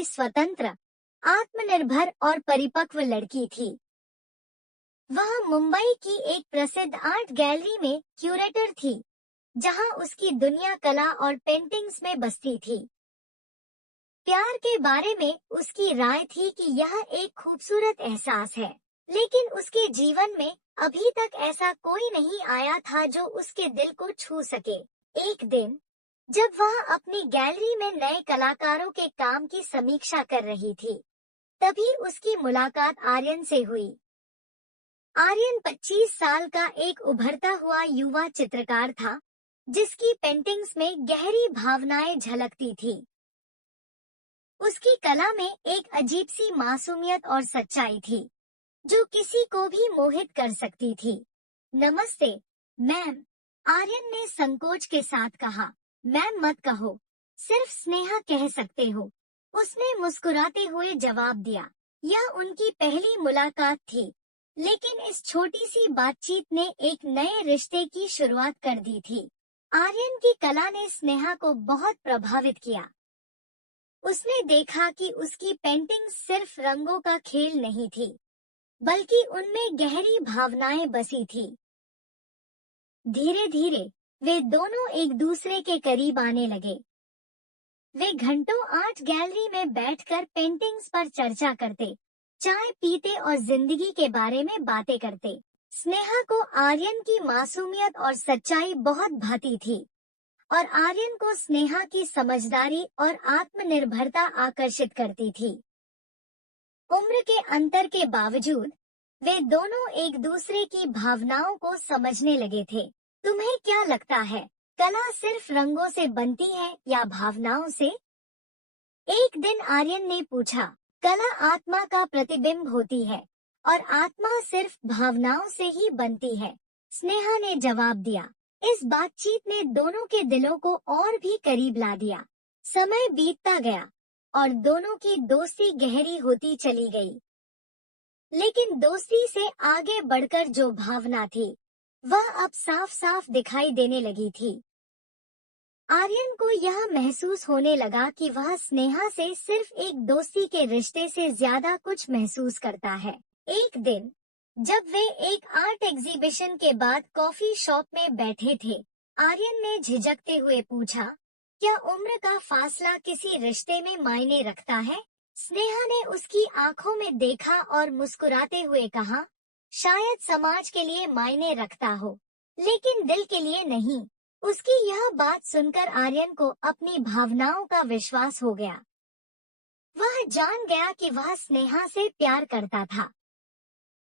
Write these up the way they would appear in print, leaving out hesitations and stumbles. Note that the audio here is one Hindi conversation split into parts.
की स्वतंत्र, आत्मनिर्भर और परिपक्व लड़की थी। वह मुंबई की एक प्रसिद्ध आर्ट गैलरी में क्यूरेटर थी, जहां उसकी दुनिया कला और पेंटिंग्स में बसती थी। प्यार के बारे में उसकी राय थी कि यह एक खूबसूरत एहसास है, लेकिन उसके जीवन में अभी तक ऐसा कोई नहीं आया था जो उसके दिल को छू सके। एक दिन जब वह अपनी गैलरी में नए कलाकारों के काम की समीक्षा कर रही थी, तभी उसकी मुलाकात आर्यन से हुई। आर्यन 25 साल का एक उभरता हुआ युवा चित्रकार था, जिसकी पेंटिंग्स में गहरी भावनाएं झलकती थी। उसकी कला में एक अजीब सी मासूमियत और सच्चाई थी, जो किसी को भी मोहित कर सकती थी। नमस्ते, मैम, आर्यन ने संकोच के साथ कहा। मैम मत कहो, सिर्फ स्नेहा कह सकते हो, उसने मुस्कुराते हुए जवाब दिया। यह उनकी पहली मुलाकात थी, लेकिन इस छोटी सी बातचीत ने एक नए रिश्ते की शुरुआत कर दी थी। आर्यन की कला ने स्नेहा को बहुत प्रभावित किया। उसने देखा कि उसकी पेंटिंग सिर्फ रंगों का खेल नहीं थी, बल्कि उनमें गहरी भावनाएं बसी थी। धीरे धीरे वे दोनों एक दूसरे के करीब आने लगे। वे घंटों आर्ट गैलरी में बैठकर पेंटिंग्स पर चर्चा करते, चाय पीते और जिंदगी के बारे में बातें करते। स्नेहा को आर्यन की मासूमियत और सच्चाई बहुत भाती थी, और आर्यन को स्नेहा की समझदारी और आत्मनिर्भरता आकर्षित करती थी। उम्र के अंतर के बावजूद वे दोनों एक दूसरे की भावनाओं को समझने लगे थे। तुम्हें क्या लगता है, कला सिर्फ रंगों से बनती है या भावनाओं से? एक दिन आर्यन ने पूछा। कला आत्मा का प्रतिबिंब होती है, और आत्मा सिर्फ भावनाओं से ही बनती है, स्नेहा ने जवाब दिया। इस बातचीत ने दोनों के दिलों को और भी करीब ला दिया। समय बीतता गया और दोनों की दोस्ती गहरी होती चली गई। लेकिन दोस्ती से आगे बढ़कर जो भावना थी, वह अब साफ साफ दिखाई देने लगी थी। आर्यन को यह महसूस होने लगा कि वह स्नेहा से सिर्फ एक दोस्ती के रिश्ते से ज्यादा कुछ महसूस करता है। एक दिन जब वे एक आर्ट एग्जीबिशन के बाद कॉफी शॉप में बैठे थे, आर्यन ने झिझकते हुए पूछा, क्या उम्र का फासला किसी रिश्ते में मायने रखता है? स्नेहा ने उसकी आंखों में देखा और मुस्कुराते हुए कहा, शायद समाज के लिए मायने रखता हो, लेकिन दिल के लिए नहीं। उसकी यह बात सुनकर आर्यन को अपनी भावनाओं का विश्वास हो गया। वह जान गया कि वह स्नेहा से प्यार करता था।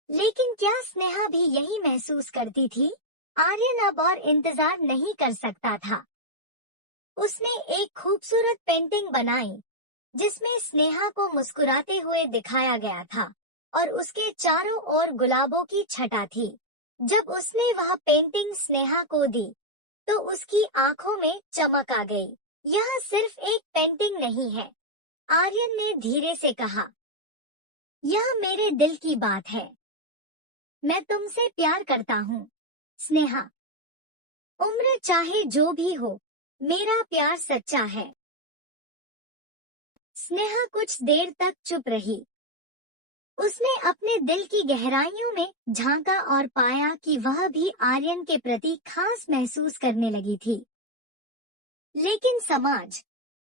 लेकिन क्या स्नेहा भी यही महसूस करती थी? आर्यन अब और इंतजार नहीं कर सकता था। उसने एक खूबसूरत पेंटिंग बनाई, जिसमें स्नेहा को मुस्कुराते हुए दिखाया गया था, और उसके चारों ओर गुलाबों की छटा थी। जब उसने वह पेंटिंग स्नेहा को दी, तो उसकी आंखों में चमक आ गई। यह सिर्फ एक पेंटिंग नहीं है, आर्यन ने धीरे से कहा, यह मेरे दिल की बात है। मैं तुमसे प्यार करता हूँ, स्नेहा। उम्र चाहे जो भी हो, मेरा प्यार सच्चा है। स्नेहा कुछ देर तक चुप रही। उसने अपने दिल की गहराइयों में झांका और पाया कि वह भी आर्यन के प्रति खास महसूस करने लगी थी। लेकिन समाज,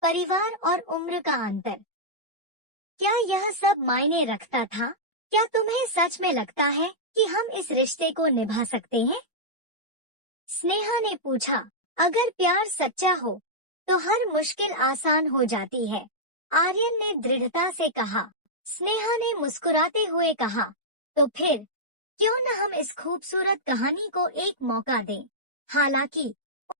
परिवार और उम्र का अंतर, क्या यह सब मायने रखता था? क्या तुम्हें सच में लगता है कि हम इस रिश्ते को निभा सकते हैं? स्नेहा ने पूछा। अगर प्यार सच्चा हो, तो हर मुश्किल आसान हो जाती है, आर्यन ने दृढ़ता से कहा। स्नेहा ने मुस्कुराते हुए कहा, तो फिर क्यों न हम इस खूबसूरत कहानी को एक मौका दें? हालांकि